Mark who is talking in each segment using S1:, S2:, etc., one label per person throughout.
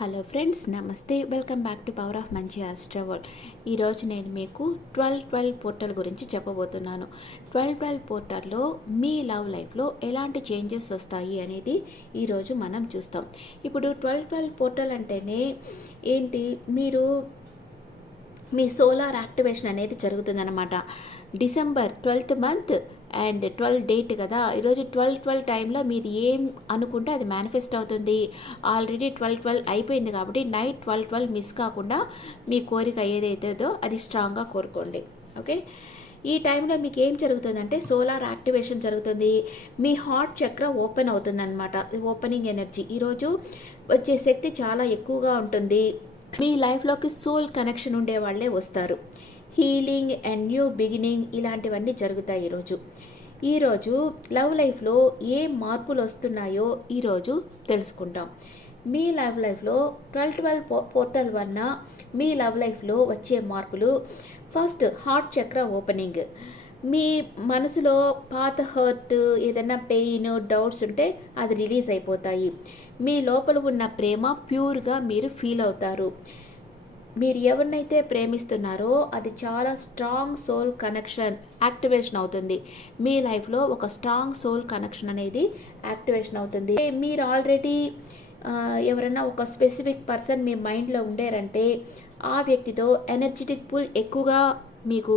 S1: Hello friends నమస్తే. Welcome back to power of మంచి ఆస్ట్రవల్ ఈరోజు నేను మీకు ట్వెల్వ్ ట్వెల్వ్ పోర్టల్ గురించి చెప్పబోతున్నాను. ట్వెల్వ్ ట్వెల్వ్ పోర్టల్లో మీ లవ్ లైఫ్లో ఎలాంటి చేంజెస్ వస్తాయి అనేది ఈరోజు మనం చూస్తాం. ఇప్పుడు ట్వెల్వ్ ట్వెల్వ్ పోర్టల్ అంటేనే ఏంటి? మీరు మీ సోలార్ యాక్టివేషన్ అనేది జరుగుతుందన్నమాట. December twelfth month and twelve date కదా. ఈరోజు ట్వెల్వ్ ట్వెల్వ్ టైంలో మీరు ఏం అనుకుంటే అది మేనిఫెస్ట్ అవుతుంది. ఆల్రెడీ ట్వెల్వ్ ట్వెల్వ్ అయిపోయింది కాబట్టి నైట్ ట్వెల్వ్ ట్వెల్వ్ మిస్ కాకుండా మీ కోరిక ఏదైతుందో అది స్ట్రాంగ్గా కోరుకోండి. ఓకే ఈ టైంలో మీకు ఏం జరుగుతుందంటే సోలార్ యాక్టివేషన్ జరుగుతుంది. మీ హార్ట్ చక్ర ఓపెన్ అవుతుందన్నమాట. ఓపెనింగ్ ఎనర్జీ ఈరోజు వచ్చే శక్తి చాలా ఎక్కువగా ఉంటుంది. మీ లైఫ్లోకి సోల్ కనెక్షన్ ఉండే వాళ్ళే వస్తారు. హీలింగ్ అండ్ న్యూ బిగినింగ్ ఇలాంటివన్నీ జరుగుతాయి ఈరోజు ఈరోజు లవ్ లైఫ్లో ఏ మార్పులు వస్తున్నాయో ఈరోజు తెలుసుకుంటాం. మీ లవ్ లైఫ్లో ట్వెల్వ్ ట్వెల్వ్ పోర్టల్ వలన మీ లవ్ లైఫ్లో వచ్చే మార్పులు. First heart chakra opening. మీ మనసులో పాత హర్ట్ ఏదైనా పెయిన్ డౌట్స్ ఉంటే అది రిలీజ్ అయిపోతాయి. మీ లోపల ఉన్న ప్రేమ ప్యూర్గా మీరు ఫీల్ అవుతారు. మీరు ఎవరినైతే ప్రేమిస్తున్నారో అది చాలా స్ట్రాంగ్ సోల్ కనెక్షన్ యాక్టివేషన్ అవుతుంది. మీ లైఫ్లో ఒక స్ట్రాంగ్ సోల్ కనెక్షన్ అనేది యాక్టివేషన్ అవుతుంది. మీరు ఆల్రెడీ ఎవరైనా ఒక స్పెసిఫిక్ పర్సన్ మీ మైండ్లో ఉండేరంటే ఆ వ్యక్తితో ఎనర్జెటిక్ పుల్ ఎక్కువగా మీకు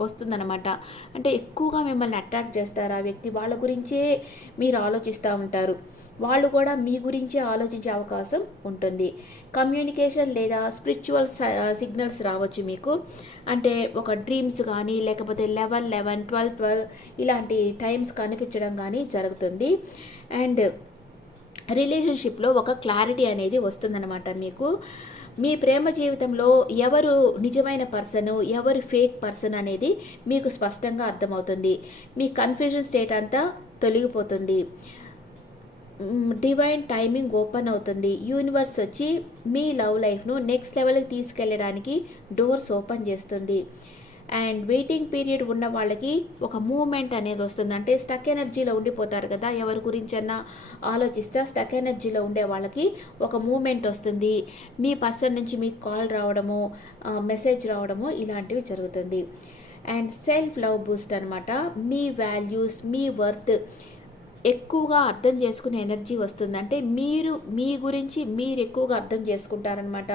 S1: వస్తుందన్నమాట. అంటే ఎక్కువగా మిమ్మల్ని అట్రాక్ట్ చేస్తారు? ఆ వ్యక్తి వాళ్ళ గురించే మీరు ఆలోచిస్తూ ఉంటారు. వాళ్ళు కూడా మీ గురించే ఆలోచించే అవకాశం ఉంటుంది. కమ్యూనికేషన్ లేదా స్పిరిచువల్ సిగ్నల్స్ రావచ్చు మీకు. అంటే ఒక డ్రీమ్స్ కానీ లేకపోతే లెవెన్ లెవెన్ ట్వెల్వ్ ట్వెల్వ్ ఇలాంటి టైమ్స్ కనిపించడం కానీ జరుగుతుంది. అండ్ రిలేషన్షిప్లో ఒక క్లారిటీ అనేది వస్తుందన్నమాట మీకు. మీ ప్రేమ జీవితంలో ఎవరు నిజమైన పర్సన్ ఎవరు ఫేక్ పర్సన్ అనేది మీకు స్పష్టంగా అర్థమవుతుంది. మీ కన్ఫ్యూజన్ స్టేట్ అంతా తొలగిపోతుంది. డివైన్ టైమింగ్ ఓపెన్ అవుతుంది. యూనివర్స్ వచ్చి మీ లవ్ లైఫ్ను నెక్స్ట్ లెవెల్కి తీసుకెళ్ళడానికి డోర్స్ ఓపెన్ చేస్తుంది. అండ్ వెయిటింగ్ పీరియడ్ ఉన్న వాళ్ళకి ఒక మూమెంట్ అనేది వస్తుంది. అంటే స్టక్ ఎనర్జీలో ఉండిపోతారు కదా ఎవరి గురించన్నా ఆలోచిస్తే స్టక్ ఎనర్జీలో ఉండే వాళ్ళకి ఒక మూమెంట్ వస్తుంది. మీ పర్సన్ నుంచి మీకు కాల్ రావడము మెసేజ్ రావడము ఇలాంటివి జరుగుతుంది. అండ్ సెల్ఫ్ లవ్ బూస్ట్ అనమాట మీ వాల్యూస్ మీ వర్త్ ఎక్కువగా అర్థం చేసుకునే ఎనర్జీ వస్తుంది. అంటే మీరు మీ గురించి మీరు ఎక్కువగా అర్థం చేసుకుంటారనమాట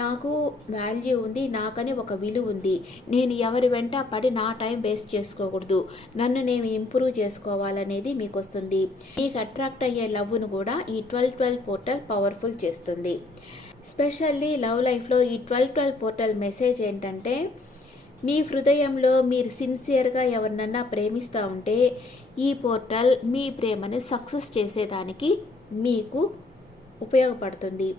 S1: నాకు వాల్యూ ఉంది నాకని ఒక విలువ ఉంది. నేను ఎవరి వెంట పడి నా టైం వేస్ట్ చేసుకోకూడదు. నన్ను నేను ఇంప్రూవ్ చేసుకోవాలనేది మీకు వస్తుంది మీకు అట్రాక్ట్ అయ్యే లవ్ను కూడా ఈ ట్వెల్వ్ ట్వెల్వ్ పోర్టల్ పవర్ఫుల్ చేస్తుంది. స్పెషల్లీ లవ్ లైఫ్లో ఈ ట్వెల్వ్ ట్వెల్వ్ పోర్టల్ మెసేజ్ ఏంటంటే మీ హృదయంలో మీరు సిన్సియర్గా ఎవరినన్నా ప్రేమిస్తూ ఉంటే ఈ పోర్టల్ మీ ప్రేమని సక్సెస్ చేసేదానికి మీకు ఉపయోగపడుతుంది.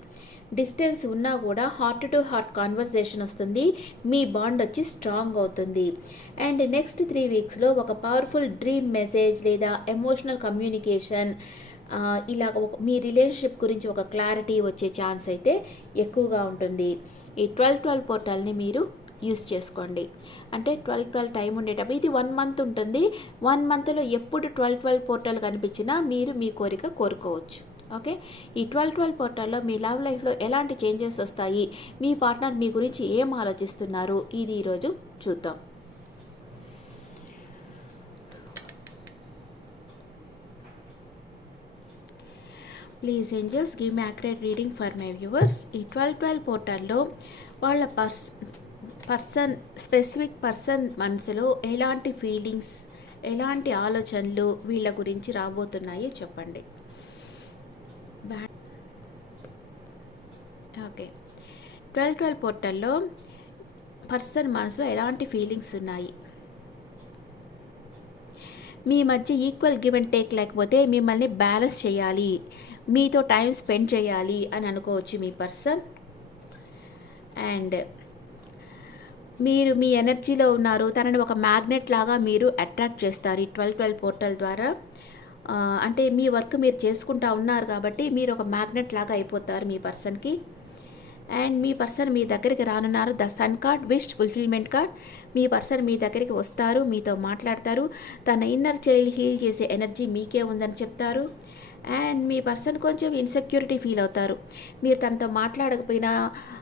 S1: డిస్టెన్స్ ఉన్నా కూడా హార్ట్ టు హార్ట్ కాన్వర్సేషన్ వస్తుంది. మీ బాండ్ వచ్చి స్ట్రాంగ్ అవుతుంది. అండ్ నెక్స్ట్ త్రీ వీక్స్లో ఒక పవర్ఫుల్ డ్రీమ్ మెసేజ్ లేదా ఎమోషనల్ కమ్యూనికేషన్ ఇలా మీ రిలేషన్షిప్ గురించి ఒక క్లారిటీ వచ్చే ఛాన్స్ అయితే ఎక్కువగా ఉంటుంది. ఈ ట్వెల్వ్ ట్వెల్వ్ పోర్టల్ని మీరు యూస్ చేసుకోండి. అంటే ట్వెల్వ్ ట్వెల్వ్ టైం ఉండేటప్పుడు ఇది వన్ మంత్ ఉంటుంది. వన్ మంత్లో ఎప్పుడు ట్వెల్వ్ ట్వెల్వ్ పోర్టల్ కనిపించినా మీరు మీ కోరిక కోరుకోవచ్చు. ఓకే? ఈ ట్వెల్వ్ ట్వెల్వ్ పోర్టల్లో మీ లవ్ లైఫ్లో ఎలాంటి చేంజెస్ వస్తాయి? మీ పార్ట్నర్ మీ గురించి ఏం ఆలోచిస్తున్నారు? ఇది ఈరోజు చూద్దాం. Please angels give me accurate reading for my viewers. ఈ ట్వెల్వ్ ట్వెల్వ్ పోర్టల్లో వాళ్ళ పర్స్ పర్సన్ స్పెసిఫిక్ పర్సన్ మనసులో ఎలాంటి ఫీలింగ్స్ ఎలాంటి ఆలోచనలు వీళ్ళ గురించి రాబోతున్నాయో చెప్పండి. ఓకే. ట్వెల్వ్ ట్వెల్వ్ పోర్టల్లో పర్సన్ మనసులో ఎలాంటి ఫీలింగ్స్ ఉన్నాయి? మీ మధ్య ఈక్వల్ గివ్ అండ్ టేక్ లేకపోతే మిమ్మల్ని బ్యాలెన్స్ చేయాలి మీతో టైం స్పెండ్ చేయాలి అని అనుకోవచ్చు మీ పర్సన్. అండ్ మీరు మీ ఎనర్జీలో ఉన్నారు తనని ఒక మ్యాగ్నెట్ లాగా మీరు అట్రాక్ట్ చేస్తారు ఈ ట్వెల్వ్ ట్వెల్వ్ పోర్టల్ ద్వారా. అంటే మీ వర్క్ మీరు చేసుకుంటా ఉన్నారు కాబట్టి మీరు ఒక మ్యాగ్నెట్ లాగా అయిపోతారు మీ పర్సన్కి. అండ్ మీ పర్సన్ మీ దగ్గరికి రానున్నారు the sun card wish fulfilment card. Me person మీ దగ్గరికి వస్తారు మీతో మాట్లాడతారు. తన ఇన్నర్ చైల్డ్ హీల్ చేసే ఎనర్జీ మీకే ఉందని చెప్తారు. అండ్ మీ పర్సన్ కొంచెం ఇన్సెక్యూరిటీ ఫీల్ అవుతారు. మీరు తనతో మాట్లాడకపోయినా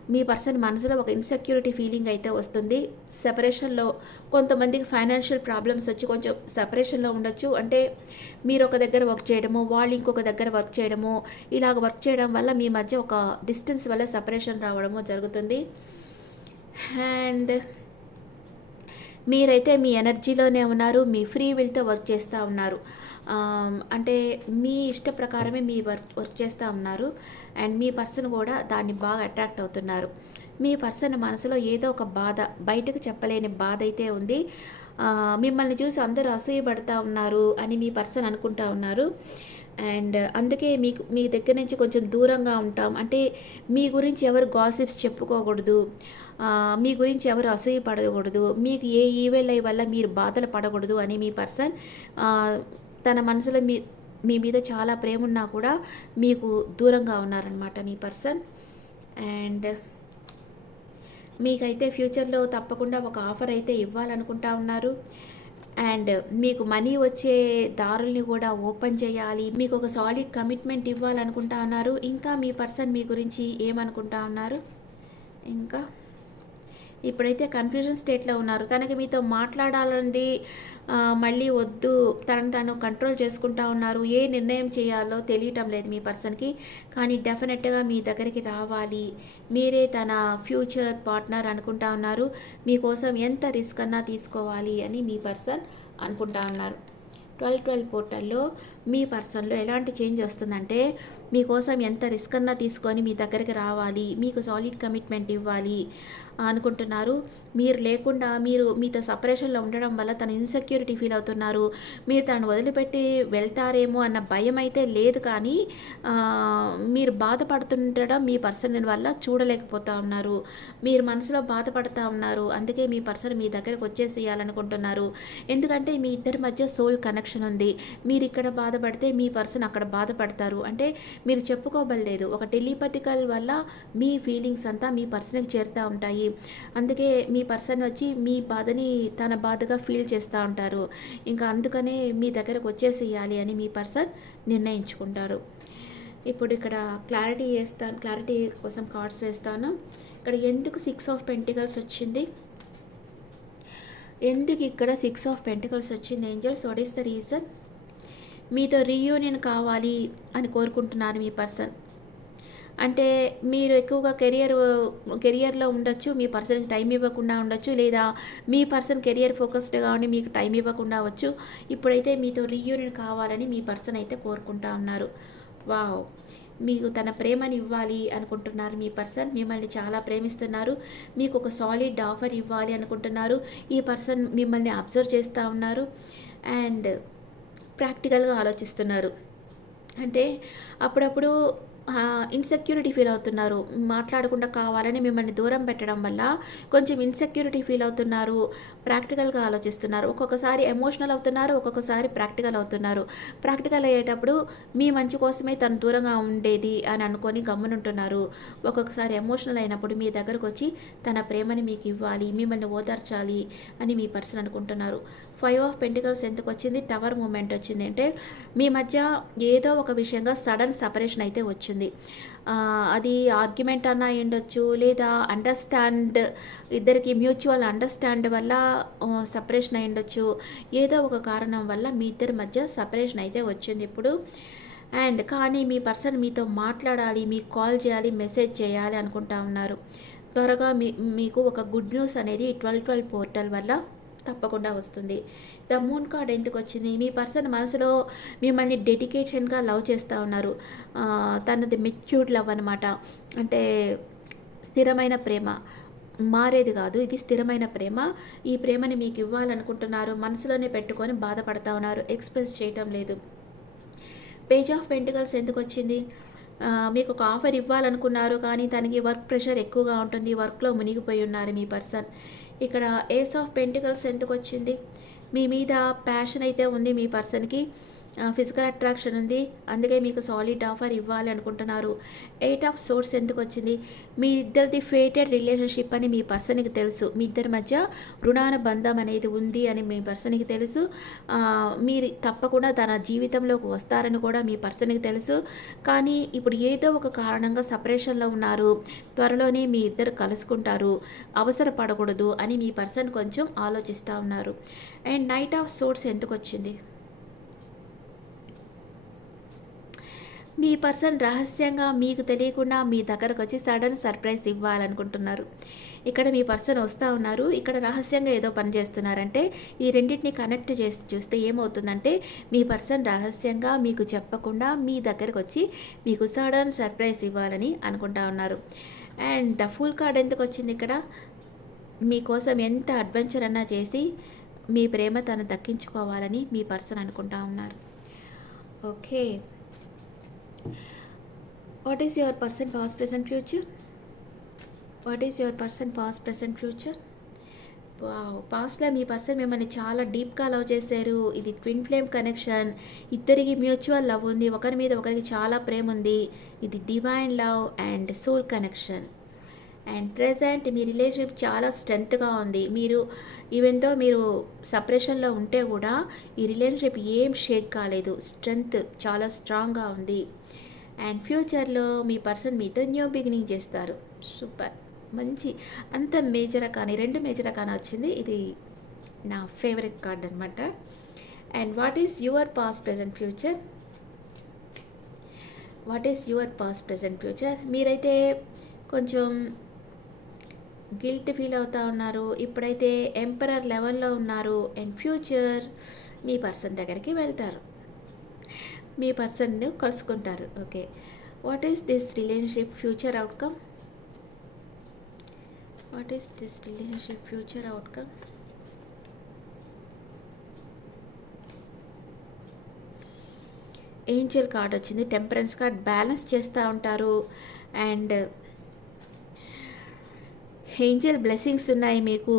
S1: మీ పర్సన్ మనసులో ఒక ఇన్సెక్యూరిటీ ఫీలింగ్ అయితే వస్తుంది. సెపరేషన్లో కొంతమందికి ఫైనాన్షియల్ ప్రాబ్లమ్స్ వచ్చి కొంచెం సెపరేషన్లో ఉండొచ్చు. అంటే మీరు ఒక దగ్గర వర్క్ చేయడము వాళ్ళు ఇంకొక దగ్గర వర్క్ చేయడము ఇలాగ వర్క్ చేయడం వల్ల మీ మధ్య ఒక డిస్టెన్స్ వల్ల సెపరేషన్ రావడము జరుగుతుంది. అండ్ మీరైతే మీ ఎనర్జీలోనే ఉన్నారు. మీ ఫ్రీ విల్తో వర్క్ చేస్తూ ఉన్నారు. అంటే మీ ఇష్ట ప్రకారమే మీ వర్క్ వర్క్ చేస్తూ ఉన్నారు. అండ్ మీ పర్సన్ కూడా దాన్ని బాగా అట్రాక్ట్ అవుతున్నారు. మీ పర్సన్ మనసులో ఏదో ఒక బాధ బయటకు చెప్పలేని బాధ అయితే ఉంది. మిమ్మల్ని చూసి అందరూ అసూయపడతా ఉన్నారు అని మీ పర్సన్ అనుకుంటా ఉన్నారు. అండ్ అందుకే మీకు మీ దగ్గర నుంచి కొంచెం దూరంగా ఉంటాం. అంటే మీ గురించి ఎవరు గాసిప్స్ చెప్పుకోకూడదు. మీ గురించి ఎవరు అసూయ పడకూడదు మీకు ఏ ఈవెల్ వల్ల మీరు బాధలు పడకూడదు అని మీ పర్సన్ తన మనసులో మీ మీ మీద చాలా ప్రేమ ఉన్నా కూడా మీకు దూరంగా ఉన్నారనమాట మీ పర్సన్. అండ్ మీకైతే ఫ్యూచర్లో తప్పకుండా ఒక ఆఫర్ అయితే ఇవ్వాలనుకుంటా ఉన్నారు. అండ్ మీకు మనీ వచ్చే దారుల్ని కూడా ఓపెన్ చేయాలి. మీకు ఒక సాలిడ్ కమిట్మెంట్ ఇవ్వాలనుకుంటా ఉన్నారు. ఇంకా మీ పర్సన్ మీ గురించి ఏమనుకుంటా ఉన్నారు? ఇంకా ఇప్పుడైతే కన్ఫ్యూజన్ స్టేట్లో ఉన్నారు. తనకి మీతో మాట్లాడాలండి. మళ్ళీ వద్దు. తనను తను కంట్రోల్ చేసుకుంటా ఉన్నారు. ఏ నిర్ణయం చేయాలో తెలియటం లేదు మీ పర్సన్కి కానీ డెఫినెట్గా మీ దగ్గరికి రావాలి. మీరే తన ఫ్యూచర్ పార్ట్నర్ అనుకుంటా ఉన్నారు. మీకోసం ఎంత రిస్క్ అన్నా తీసుకోవాలి అని మీ పర్సన్ అనుకుంటా ఉన్నారు. ట్వెల్వ్ ట్వెల్వ్ పోర్టల్లో మీ పర్సన్లో ఎలాంటి చేంజ్ వస్తుందంటే మీకోసం ఎంత రిస్క్ అన్నా తీసుకొని మీ దగ్గరికి రావాలి. మీకు సాలిడ్ కమిట్మెంట్ ఇవ్వాలి. అనుకుంటున్నారు. మీరు లేకుండా మీరు మీతో సపరేషన్లో ఉండడం వల్ల తన ఇన్సెక్యూరిటీ ఫీల్ అవుతున్నారు. మీరు తనను వదిలిపెట్టి వెళ్తారేమో అన్న భయం అయితే లేదు కానీ మీరు బాధపడుతుండడం మీ పర్సన్ వల్ల చూడలేకపోతా ఉన్నారు. మీరు మనసులో బాధపడతా ఉన్నారు. అందుకే మీ పర్సన్ మీ దగ్గరకు వచ్చేసేయాలనుకుంటున్నారు. ఎందుకంటే మీ ఇద్దరి మధ్య సోల్ కనెక్షన్ ఉంది. మీరు ఇక్కడ బాధపడితే మీ పర్సన్ అక్కడ బాధపడతారు. అంటే మీరు చెప్పుకోబడలేదు. ఒక టెలిపతికల్ వల్ల మీ ఫీలింగ్స్ అంతా మీ పర్సన్కి చేరుతూ ఉంటాయి. అందుకే మీ పర్సన్ వచ్చి మీ బాధని తన బాధగా ఫీల్ చేస్తూ ఉంటారు. ఇంకా అందుకనే మీ దగ్గరకు వచ్చేసేయాలి అని మీ పర్సన్ నిర్ణయించుకుంటారు. ఇప్పుడు ఇక్కడ క్లారిటీ వేస్తాను క్లారిటీ కోసం కార్డ్స్ వేస్తాను. ఇక్కడ ఎందుకు సిక్స్ ఆఫ్ పెంటికల్స్ వచ్చింది? ఎందుకు ఇక్కడ సిక్స్ ఆఫ్ పెంటికల్స్ వచ్చింది angels? What is the reason మీతో రీయూనియన్ కావాలి అని కోరుకుంటున్నారు మీ పర్సన్. అంటే మీరు ఎక్కువగా కెరియర్ కెరియర్లో ఉండొచ్చు మీ పర్సన్కి టైం ఇవ్వకుండా ఉండొచ్చు లేదా మీ పర్సన్ కెరియర్ ఫోకస్డ్గా ఉండి మీకు టైం ఇవ్వకుండా వచ్చు. ఇప్పుడైతే మీతో రీయూనియన్ కావాలని మీ పర్సన్ అయితే కోరుకుంటా ఉన్నారు. వావ్ మీకు తన ప్రేమని ఇవ్వాలి అనుకుంటున్నారు మీ పర్సన్ మిమ్మల్ని చాలా ప్రేమిస్తున్నారు. మీకు ఒక సాలిడ్ ఆఫర్ ఇవ్వాలి అనుకుంటున్నారు. ఈ పర్సన్ మిమ్మల్ని అబ్జర్వ్ చేస్తూ ఉన్నారు. అండ్ ప్రాక్టికల్గా ఆలోచిస్తున్నారు. అంటే అప్పుడప్పుడు ఇన్సెక్యూరిటీ ఫీల్ అవుతున్నారు. మాట్లాడకుండా కావాలని మిమ్మల్ని దూరం పెట్టడం వల్ల కొంచెం ఇన్సెక్యూరిటీ ఫీల్ అవుతున్నారు. ప్రాక్టికల్గా ఆలోచిస్తున్నారు. ఒక్కొక్కసారి ఎమోషనల్ అవుతున్నారు ఒక్కొక్కసారి ప్రాక్టికల్ అవుతున్నారు. ప్రాక్టికల్ అయ్యేటప్పుడు మీ మంచి కోసమే తను దూరంగా ఉండేది అని అనుకొని గమ్మునుంటున్నారు. ఒక్కొక్కసారి ఎమోషనల్ అయినప్పుడు మీ దగ్గరకు వచ్చి తన ప్రేమని మీకు ఇవ్వాలి మిమ్మల్ని ఓదార్చాలి అని మీ పర్సన్ అనుకుంటున్నారు. ఫైవ్ ఆఫ్ పెంటికల్స్ ఎందుకు వచ్చింది టవర్ మూమెంట్ వచ్చింది. అంటే మీ మధ్య ఏదో ఒక విషయంగా సడన్ సపరేషన్ అయితే వచ్చింది. అది ఆర్గ్యుమెంట్ అన్నా ఉండొచ్చు లేదా అండర్స్టాండ్ ఇద్దరికి మ్యూచువల్ అండర్స్టాండ్ వల్ల సపరేషన్ అయి ఉండొచ్చు ఏదో ఒక కారణం వల్ల మీ ఇద్దరి మధ్య సపరేషన్ అయితే వచ్చింది ఇప్పుడు. అండ్ కానీ మీ పర్సన్ మీతో మాట్లాడాలి మీకు కాల్ చేయాలి మెసేజ్ చేయాలి అనుకుంటా ఉన్నారు. త్వరగా మీ మీకు ఒక గుడ్ న్యూస్ అనేది ట్వెల్వ్ ట్వెల్వ్ పోర్టల్ వల్ల తప్పకుండా వస్తుంది. ద మూన్ కార్డ్ ఎందుకు వచ్చింది? మీ పర్సన్ మనసులో మిమ్మల్ని డెడికేషన్గా లవ్ చేస్తూ ఉన్నారు. తనది మెచ్యూర్డ్ లవ్ అనమాట అంటే స్థిరమైన ప్రేమ. మారేది కాదు ఇది స్థిరమైన ప్రేమ. ఈ ప్రేమని మీకు ఇవ్వాలనుకుంటున్నారు. మనసులోనే పెట్టుకొని బాధపడతా ఉన్నారు. ఎక్స్ప్రెస్ చేయటం లేదు. పేజ్ ఆఫ్ పెంటికల్స్ ఎందుకు వచ్చింది? మీకు ఒక ఆఫర్ ఇవ్వాలనుకున్నారు కానీ తనకి వర్క్ ప్రెషర్ ఎక్కువగా ఉంటుంది వర్క్లో మునిగిపోయి ఉన్నారు మీ పర్సన్. ఇక్కడ ఏస్ ఆఫ్ పెంటికల్స్ ఎందుకు వచ్చింది? మీ మీద ప్యాషన్ అయితే ఉంది మీ పర్సన్కి. ఫిజికల్ అట్రాక్షన్ ఉంది. అందుకే మీకు సాలిడ్ ఆఫర్ ఇవ్వాలి అనుకుంటున్నారు. ఎయిట్ ఆఫ్ సోర్స్ ఎందుకు వచ్చింది? మీ ఇద్దరిది ఫేటెడ్ రిలేషన్షిప్ అని మీ పర్సన్కి తెలుసు. మీ ఇద్దరి మధ్య రుణానుబంధం అనేది ఉంది అని మీ పర్సన్కి తెలుసు. మీరు తప్పకుండా తన జీవితంలోకి వస్తారని కూడా మీ పర్సన్కి తెలుసు. కానీ ఇప్పుడు ఏదో ఒక కారణంగా సపరేషన్లో ఉన్నారు. త్వరలోనే మీ ఇద్దరు కలుసుకుంటారు. అవసరపడకూడదు అని మీ పర్సన్ కొంచెం ఆలోచిస్తూ ఉన్నారు. అండ్ నైట్ ఆఫ్ సోర్స్ ఎందుకు వచ్చింది? మీ పర్సన్ రహస్యంగా మీకు తెలియకుండా మీ దగ్గరకు వచ్చి సడన్ సర్ప్రైజ్ ఇవ్వాలనుకుంటున్నారు. ఇక్కడ మీ పర్సన్ వస్తూ ఉన్నారు. ఇక్కడ రహస్యంగా ఏదో పని చేస్తున్నారంటే ఈ రెండింటిని కనెక్ట్ చేసి చూస్తే ఏమవుతుందంటే మీ పర్సన్ రహస్యంగా మీకు చెప్పకుండా మీ దగ్గరకు వచ్చి మీకు సడన్ సర్ప్రైజ్ ఇవ్వాలని అనుకుంటా ఉన్నారు. అండ్ ద ఫుల్ కార్డ్ ఎందుకు వచ్చింది ఇక్కడ? మీకోసం ఎంత అడ్వెంచర్ అన్నా చేసి మీ ప్రేమ తను దక్కించుకోవాలని మీ పర్సన్ అనుకుంటా ఉన్నారు. Okay. What is your person past present future what is your person past present future పాస్ట్లో మీ పర్సన్ మిమ్మల్ని చాలా డీప్గా లవ్ చేశారు. ఇది ట్విన్ ఫ్లేమ్ కనెక్షన్ ఇద్దరికి మ్యూచువల్ లవ్ ఉంది. ఒకరి మీద ఒకరికి చాలా ప్రేమ ఉంది. ఇది divine love and soul connection and present me relationship చాలా స్ట్రెంత్గా ఉంది. మీరు ఈవెన్తో మీరు సపరేషన్లో ఉంటే కూడా ఈ రిలేషన్షిప్ ఏం షేక్ కాలేదు. స్ట్రెంగ్త్ చాలా స్ట్రాంగ్గా ఉంది. అండ్ ఫ్యూచర్లో మీ పర్సన్ మీతో న్యూ బిగినింగ్ చేస్తారు. సూపర్ మంచి. అంత మేజర్ కానీ రెండు మేజర్ కానీ వచ్చింది. ఇది నా ఫేవరెట్ కార్డ్ అనమాట and what is your past present future what is your past present future మీరైతే కొంచెం గిల్ట్ ఫీల్ అవుతా ఉన్నారు. ఇప్పుడైతే ఎంపరర్ లెవెల్లో ఉన్నారు. అండ్ ఫ్యూచర్ మీ పర్సన్ దగ్గరికి వెళ్తారు. మీ పర్సన్ని కలుసుకుంటారు. Okay. What is this relationship future outcome what is this relationship future outcome angel card వచ్చింది. టెంపరెన్స్ కార్డ్ బ్యాలెన్స్ చేస్తూ ఉంటారు. అండ్ ఏంజల్ బ్లెస్సింగ్స్ ఉన్నాయి మీకు.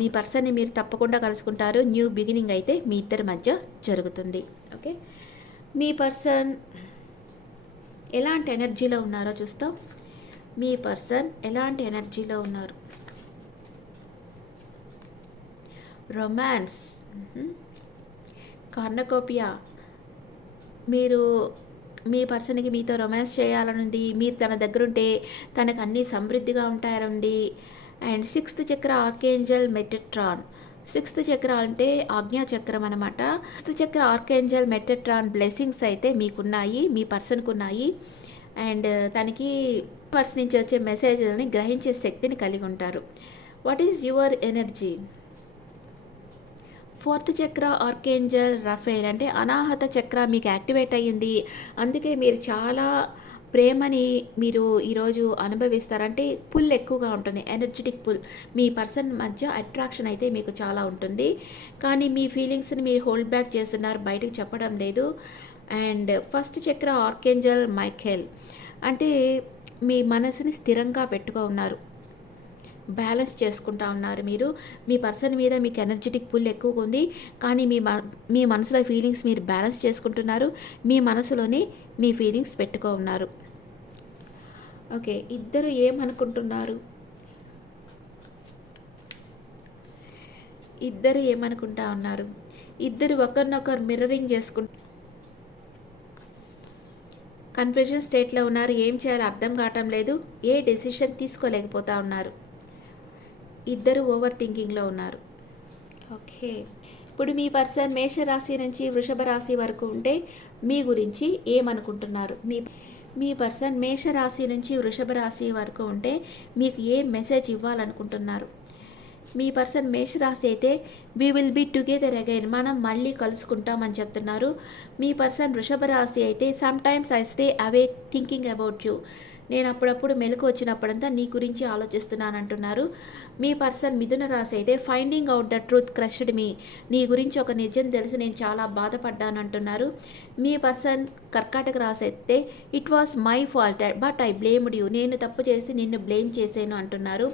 S1: మీ పర్సన్ని మీరు తప్పకుండా కలుసుకుంటారు. న్యూ బిగినింగ్ అయితే మీ ఇద్దరి మధ్య జరుగుతుంది. ఓకే. మీ పర్సన్ ఎలాంటి ఎనర్జీలో ఉన్నారో చూస్తాం. మీ పర్సన్ ఎలాంటి ఎనర్జీలో ఉన్నారు? రొమాన్స్. కార్నకోపియా మీరు మీ పర్సన్కి మీతో రొమాన్స్ చేయాలనుంది మీరు తన దగ్గర ఉంటే తనకు అన్నీ సమృద్ధిగా ఉంటాయనుంది. And sixth chakra archangel Metatron. Sixth chakra అంటే ఆజ్ఞా చక్రం అనమాట సిక్స్త్ చక్ర ఆర్కేంజల్ మెటట్రాన్ బ్లెస్సింగ్స్ అయితే మీకున్నాయి మీ పర్సన్కు ఉన్నాయి అండ్ తనకి పర్సన్ నుంచి వచ్చే మెసేజ్లని గ్రహించే శక్తిని కలిగి ఉంటారు. What is your energy? Fourth chakra archangel Raphael అంటే అనాహత చక్ర మీకు యాక్టివేట్ అయ్యింది. అందుకే మీరు చాలా ప్రేమని మీరు ఈరోజు అనుభవిస్తారంటే పుల్ ఎక్కువగా ఉంటుంది. ఎనర్జెటిక్ పుల్ మీ పర్సన్ మధ్య అట్రాక్షన్ అయితే మీకు చాలా ఉంటుంది. కానీ మీ ఫీలింగ్స్ని మీరు హోల్డ్ బ్యాక్ చేస్తున్నారు. బయటకు చెప్పడం లేదు. And first chakra archangel Michael అంటే మీ మనసుని స్థిరంగా పెట్టుకో ఉన్నారు. బ్యాలెన్స్ చేసుకుంటా ఉన్నారు మీరు. మీ పర్సన్ మీద మీకు ఎనర్జెటిక్ పుల్ ఎక్కువగా ఉంది. కానీ మీ మ- మీ మనసులో ఫీలింగ్స్ మీరు బ్యాలెన్స్ చేసుకుంటున్నారు. మీ మనసులోనే మీ ఫీలింగ్స్ పెట్టుకో ఉన్నారు. ఓకే ఇద్దరు ఏమనుకుంటున్నారు? ఇద్దరు ఏమనుకుంటా ఉన్నారు? ఇద్దరు ఒకరినొకరు మిర్రరింగ్ చేసుకుంటూ కన్ఫ్యూజన్ స్టేట్లో ఉన్నారు. ఏం చేయాలో అర్థం కావటం లేదు. ఏ డెసిషన్ తీసుకోలేకపోతా ఉన్నారు. ఇద్దరు ఓవర్ థింకింగ్లో ఉన్నారు. ఓకే. ఇప్పుడు మీ పర్సన్ మేషరాశి నుంచి వృషభ రాశి వరకు ఉంటే మీ గురించి ఏమనుకుంటున్నారు? మీ మీ పర్సన్ మేషరాశి నుంచి వృషభ రాశి వరకు ఉంటే మీకు ఏ మెసేజ్ ఇవ్వాలనుకుంటున్నారు? మీ పర్సన్ మేషరాశి అయితే we will be together again మనం మళ్ళీ కలుసుకుంటామని చెప్తున్నారు. మీ పర్సన్ వృషభ రాశి అయితే sometimes I stay away thinking about you నేను అప్పుడప్పుడు మెలకు వచ్చినప్పుడంతా నీ గురించి ఆలోచిస్తున్నాను అంటున్నారు మీ పర్సన్ మిథున రాశి అయితే finding out the truth crushed me నీ గురించి ఒక నిజం తెలిసి నేను చాలా బాధపడ్డాను అంటున్నారు మీ పర్సన్ కర్కాటక రాశి అయితే it was my fault but I blamed you నేను తప్పు చేసి నిన్ను బ్లేమ్ చేశాను అంటున్నారు.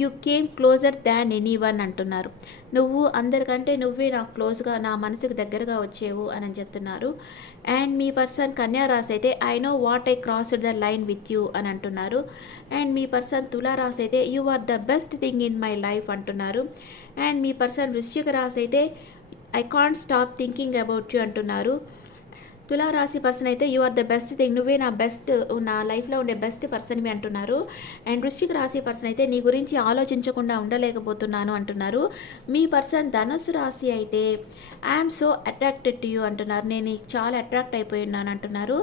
S1: You came closer than anyone అంటున్నారు. నువ్వు అందరికంటే నువ్వే నాకు క్లోజ్గా నా మనసుకు దగ్గరగా వచ్చేవు అని చెప్తున్నారు. అండ్ మీ పర్సన్ కన్యారాశి అయితే I know what I crossed the line with you అని అంటున్నారు. అండ్ మీ పర్సన్ తులారాశి అయితే you are the best thing in my life అంటున్నారు. అండ్ మీ పర్సన్ వృశ్చిక రాశి అయితే I can't stop thinking about you అంటున్నారు. తులారాశి పర్సన్ అయితే you are the best thing నువ్వే నా బెస్ట్ నా లైఫ్లో ఉండే బెస్ట్ పర్సన్వి అంటున్నారు. అండ్ వృశ్చిక రాశి పర్సన్ అయితే నీ గురించి ఆలోచించకుండా ఉండలేకపోతున్నాను అంటున్నారు. మీ పర్సన్ ధనుసు రాశి అయితే I'm so attracted to you అంటున్నారు. నేను చాలా అట్రాక్ట్ అయిపోయి ఉన్నాను అంటున్నారు.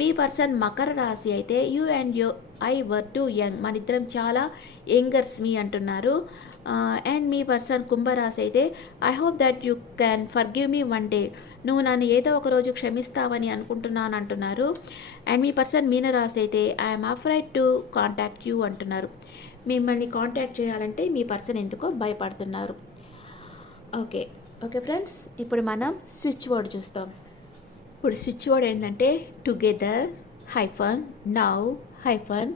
S1: మీ పర్సన్ మకర రాశి అయితే you and you I were too young మన ఇద్దరం చాలా యంగర్స్ మీ అంటున్నారు. అండ్ మీ పర్సన్ కుంభరాశి అయితే I hope that you can forgive me one day నువ్వు నన్ను ఏదో ఒక రోజు క్షమిస్తావని అనుకుంటున్నాను అంటున్నారు. అండ్ మీ పర్సన్ మీనరాశి అయితే I'm afraid to contact you అంటున్నారు. మిమ్మల్ని కాంటాక్ట్ చేయాలంటే మీ పర్సన్ ఎందుకో భయపడుతున్నారు. ఓకే ఓకే ఫ్రెండ్స్ ఇప్పుడు మనం స్విచ్ బోర్డ్ చూస్తాం. ఇప్పుడు స్విచ్ బోర్డ్ ఏంటంటే టుగెదర్ హైఫన్ నౌ హైఫన్